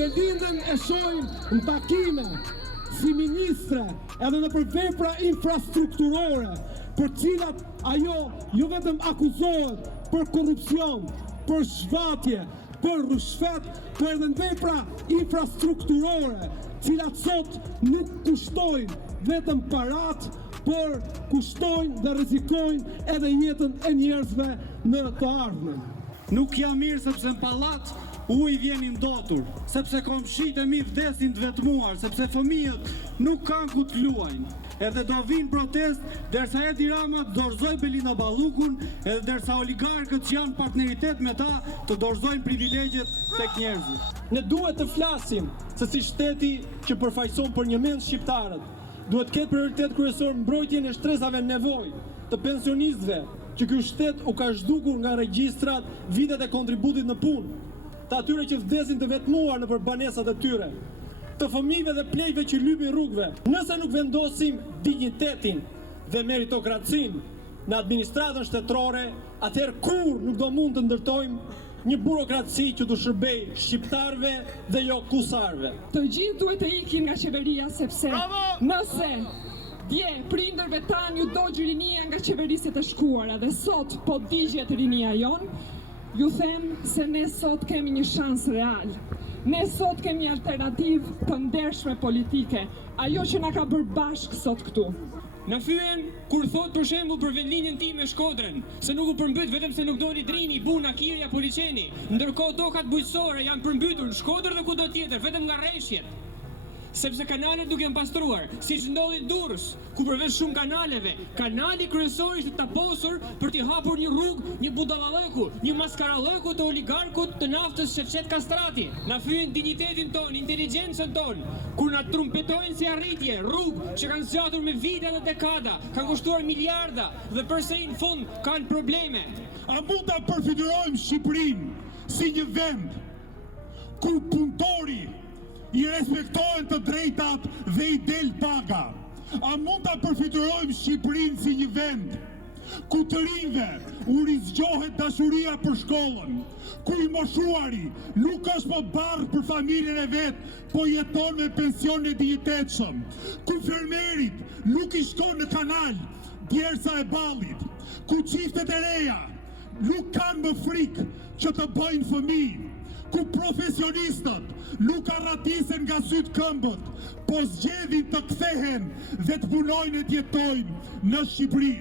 Belindën e shohim në takime si ministre edhe në vepra infrastrukturore, për cilat ajo jo vetëm akuzohet për korrupsion, për shfatje, për rrushfet, për edhe në vepra infrastrukturore, cilat sot nuk kushtojnë vetëm parat, por kushtojnë dhe rrezikojnë edhe jetën e njerëzve në të ardhmen. Nuk jam mirë sepse në pallat uji vjen i ndotur, sepse komshit e mi vdesin të vetmuar, sepse fëmijët nuk kanë ku të luajnë. Edhe do vinë protest derisa Edi Rama të dorëzoj Belinda Ballukun, edhe derisa oligarkët që janë partneritet me ta të dorëzojnë privilegjet tek njerëzit. Ne duhet të flasim se si shteti që përfaqëson për 1.000.000 shqiptarët, duhet të ketë prioritet kryesor mbrojtjen e shtresave nevojë të pensionistëve, që ky shtet u ka zhdukur nga regjistrat vitet e kontributit në punë, të atyre që vdesin të vetmuar nëpër banesat e tyre, të fëmijëve dhe plejve që lypin rrugëve. Nëse nuk vendosim dignitetin dhe meritokracinë në administratën shtetërore, atëherë kur nuk do mund të ndërtojmë një burokraci që të shërbej shqiptarëve dhe jo kusarëve. Të gjithë duhet të ikin nga qeveria sepse nëse dje prindërve tanë ju dogj rinia nga qeverisit e shkuara dhe sot po digjet rinia jon, ju them se ne sot kemi një shans real. Ne sot kemi alternativë të ndershme politike, ajo që na ka bërë bashkë sot këtu. Na fyen kur thot për shembull për vendlinjën time Shkodrën, se nuk u përmbyt vetëm se nuk doli Drini, Buna, Kirja, Poliçeni, ndërkohë tokat bujqësore janë përmbytur në Shkodër dhe kudo tjetër vetëm nga rreshjet. Sepse kanalet nuk janë pastruar, siç ndodhi Durrës, ku përveç shumë kanaleve, kanali kryesor ishte taposur për t'i hapur një rrugë, një budallalleku, një maskaralleku të oligarkut të naftës Shefqet Kastrati. Na fyen dinjitetin ton, inteligjencën ton, kur na trumpetojnë si arritje, rrugë që kanë zgjatur me vite dhe dekada, kanë kushtuar miliarda dhe përsëri në fund kanë probleme. A mund ta përfitojmë Shqipërinë si një vend ku punëtori i respektojnë të drejtat dhe i del paga? A mund ta përfitojmë Shqipërinë si një vend ku të rinjve u rizgjohet dashuria për shkollën, ku i moshuari nuk është më barë për familjen e vet, po jeton me pension e dinjitetshëm, ku fermerit nuk i shkon në kanal djersa e ballit, ku çiftet e reja nuk kanë më frikë që të bëjnë fëmijë, ku profesionistët nuk arratisen nga sytë këmbët, po zgjedhin të kthehen dhe të punojnë e të jetojnë në Shqipëri.